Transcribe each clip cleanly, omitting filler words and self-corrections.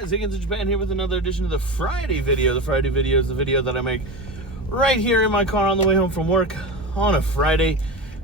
guys, Higgins in Japan here with another edition of the Friday video. The Friday video is the video that I make right here in my car on the way home from work on a Friday.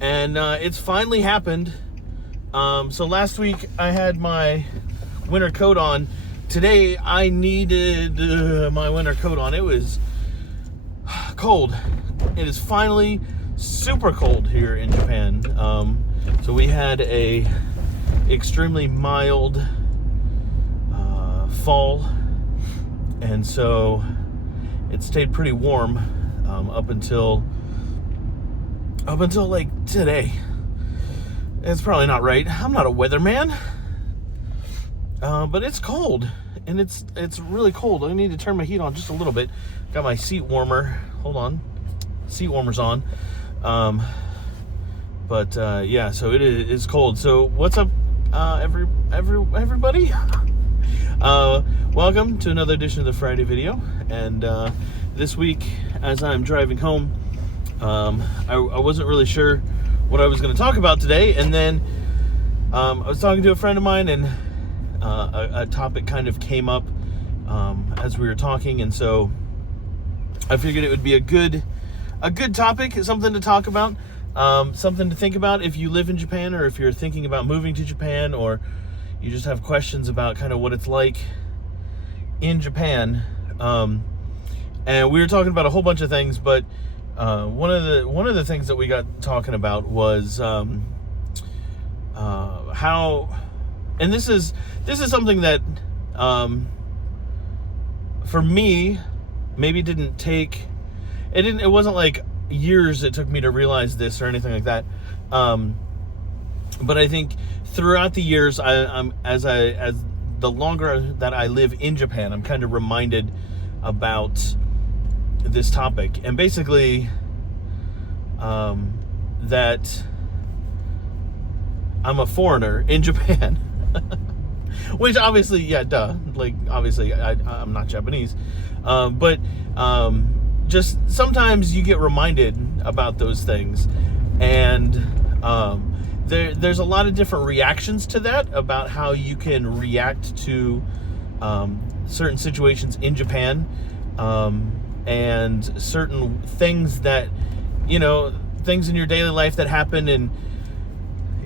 And it's finally happened. So last week I had my winter coat on. Today I needed my winter coat on. It was cold. It is finally super cold here in Japan. So we had a extremely mild fall, and so it stayed pretty warm up until like today. It's probably not right. I'm not a weatherman, but it's cold, and it's really cold. I need to turn my heat on just a little bit. Got my seat warmer. Hold on, seat warmer's on. Yeah, so it is cold. So what's up, everybody? Welcome to another edition of the Friday video. And this week, as I'm driving home, I wasn't really sure what I was going to talk about today, and then I was talking to a friend of mine, and a topic kind of came up as we were talking, and so I figured it would be a good topic, something to talk about, something to think about if you live in Japan, or if you're thinking about moving to Japan, or you just have questions about kind of what it's like in Japan. And we were talking about a whole bunch of things, but one of the things that we got talking about was how, and this is something that for me maybe it wasn't like years it took me to realize this or anything like that. But I think throughout the years, as the longer that I live in Japan, I'm kind of reminded about this topic, and basically that I'm a foreigner in Japan, which obviously, yeah, duh. Like, obviously, I'm not Japanese, but just sometimes you get reminded about those things, and there's a lot of different reactions to that, about how you can react to certain situations in Japan, and certain things that, things in your daily life that happen, and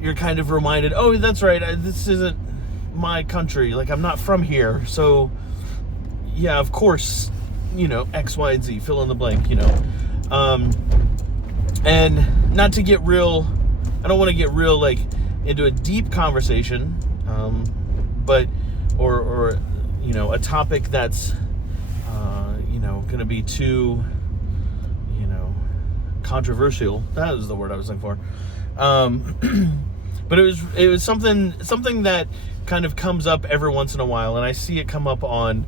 you're kind of reminded, oh, that's right, this isn't my country, like, I'm not from here, so yeah, of course, X, Y, and Z, fill in the blank, and not to get real, I don't want to get real, like, into a deep conversation, but, or a topic that's, going to be too, controversial. That was the word I was looking for. But it was something that kind of comes up every once in a while, and I see it come up on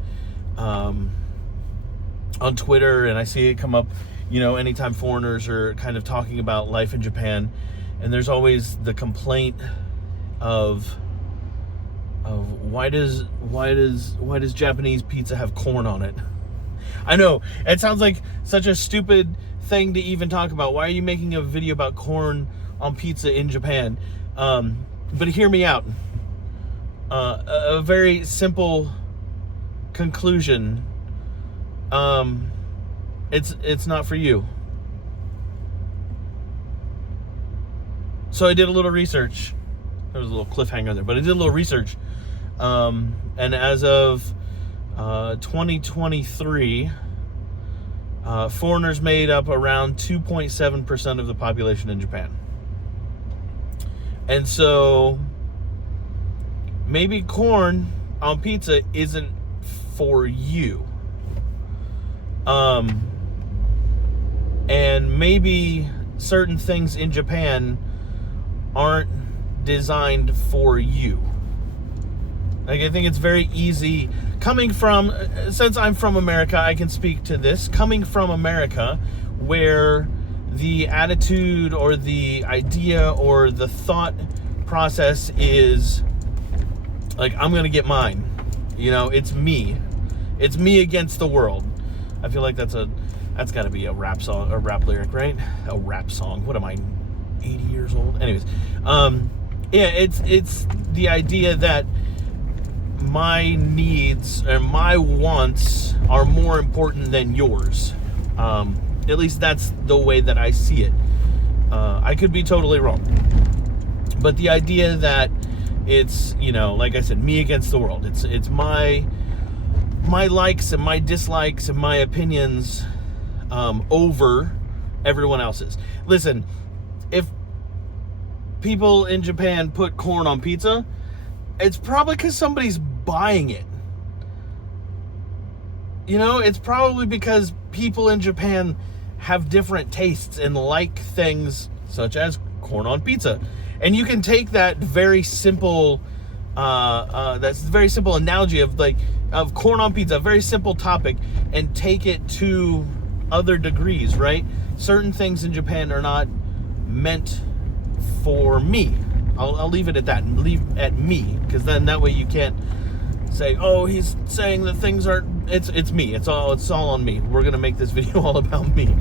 Twitter, and I see it come up, anytime foreigners are kind of talking about life in Japan. And there's always the complaint of why does Japanese pizza have corn on it? I know it sounds like such a stupid thing to even talk about. Why are you making a video about corn on pizza in Japan? But hear me out. A very simple conclusion. It's not for you. So I did a little research. There was a little cliffhanger there, but I did a little research. And as of 2023, foreigners made up around 2.7% of the population in Japan. And so maybe corn on pizza isn't for you. And maybe certain things in Japan aren't designed for you. Like, I think it's very easy coming from, since I'm from America, I can speak to this, coming from America, where the attitude or the idea or the thought process is like, I'm gonna get mine, it's me against the world. I feel like that's got to be a rap song, a rap lyric, right? A rap song. What am I, 80 years old? Anyways, yeah, it's the idea that my needs and my wants are more important than yours. At least that's the way that I see it. I could be totally wrong. But the idea that it's, like I said, me against the world. It's my likes and my dislikes and my opinions over everyone else's. Listen, if people in Japan put corn on pizza, it's probably because somebody's buying it. It's probably because people in Japan have different tastes and like things such as corn on pizza. And you can take that very simple analogy of corn on pizza, a very simple topic, and take it to other degrees, right? Certain things in Japan are not meant for me. I'll leave it at that, and leave at me, because then that way you can't say, oh, he's saying that things aren't. It's me. It's all on me. We're gonna make this video all about me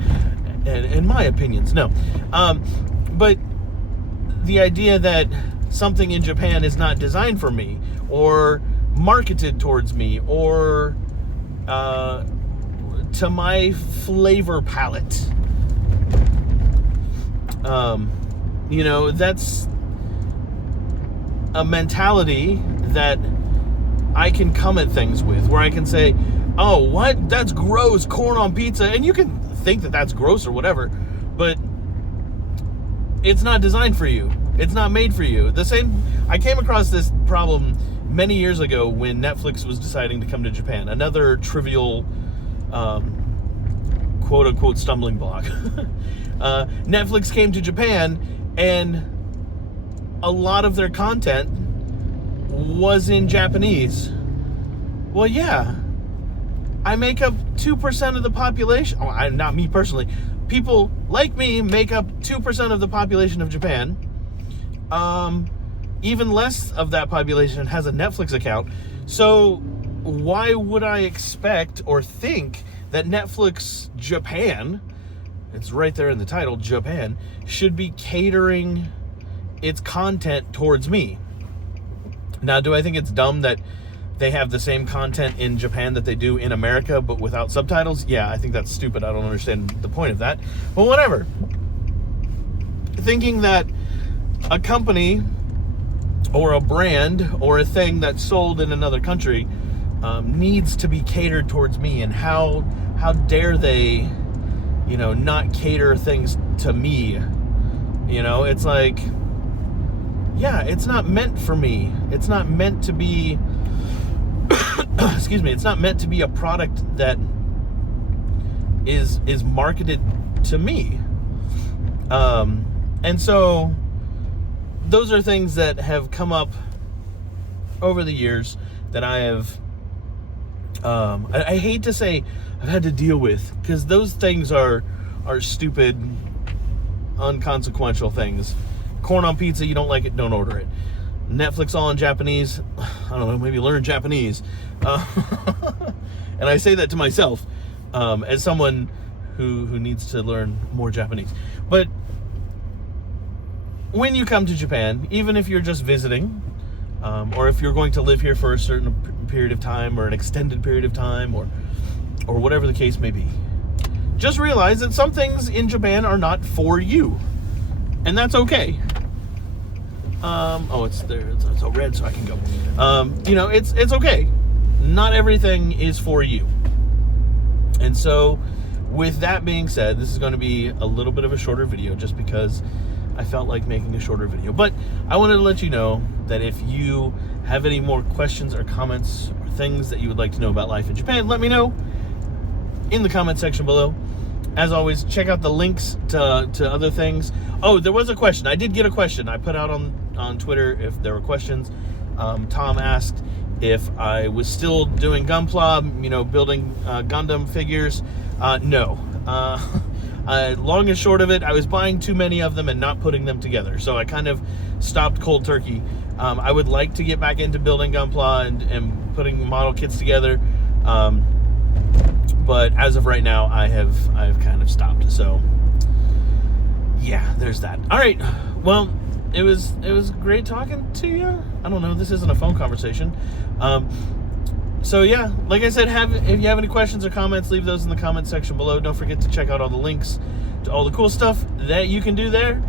and my opinions. No, but the idea that something in Japan is not designed for me, or marketed towards me, or to my flavor palette, that's a mentality that I can come at things with, where I can say, oh, what? That's gross, corn on pizza. And you can think that that's gross or whatever, but it's not designed for you. It's not made for you. I came across this problem many years ago when Netflix was deciding to come to Japan. Another trivial, quote unquote, stumbling block. Netflix came to Japan, and a lot of their content was in Japanese. Well, yeah, I make up 2% of the population. Oh, not me personally. People like me make up 2% of the population of Japan. Even less of that population has a Netflix account. So why would I expect or think that Netflix Japan, it's right there in the title, Japan, should be catering its content towards me? Now, do I think it's dumb that they have the same content in Japan that they do in America, but without subtitles? Yeah, I think that's stupid. I don't understand the point of that. But whatever. Thinking that a company or a brand or a thing that's sold in another country needs to be catered towards me, and how dare they, not cater things to me? It's like, yeah, it's not meant for me. It's not meant to be excuse me, it's not meant to be a product that is marketed to me. And so those are things that have come up over the years that I have I hate to say I've had to deal with, because those things are stupid, unconsequential things. Corn on pizza, you don't like it, don't order it. Netflix all in Japanese, I don't know, maybe learn Japanese. And I say that to myself as someone who needs to learn more Japanese. But when you come to Japan, even if you're just visiting, or if you're going to live here for a certain period of time, or an extended period of time, or whatever the case may be, just realize that some things in Japan are not for you. And that's okay. It's there. It's all red, so I can go. It's okay. Not everything is for you. And so, with that being said, this is going to be a little bit of a shorter video, just because I felt like making a shorter video. But I wanted to let you know that if you have any more questions or comments or things that you would like to know about life in Japan, let me know in the comment section below. As always, check out the links to other things. Oh, there was a question. I did get a question. I put out on Twitter if there were questions. Tom asked if I was still doing Gunpla, building Gundam figures. No. Long and short of it, I was buying too many of them and not putting them together. So I kind of stopped cold turkey. I would like to get back into building Gunpla and putting model kits together. But as of right now, I've kind of stopped. So yeah, there's that. All right. Well, it was great talking to you. I don't know. This isn't a phone conversation. So yeah, like I said, if you have any questions or comments, leave those in the comment section below. Don't forget to check out all the links to all the cool stuff that you can do there.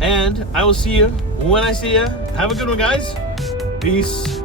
And I will see you when I see you. Have a good one, guys. Peace.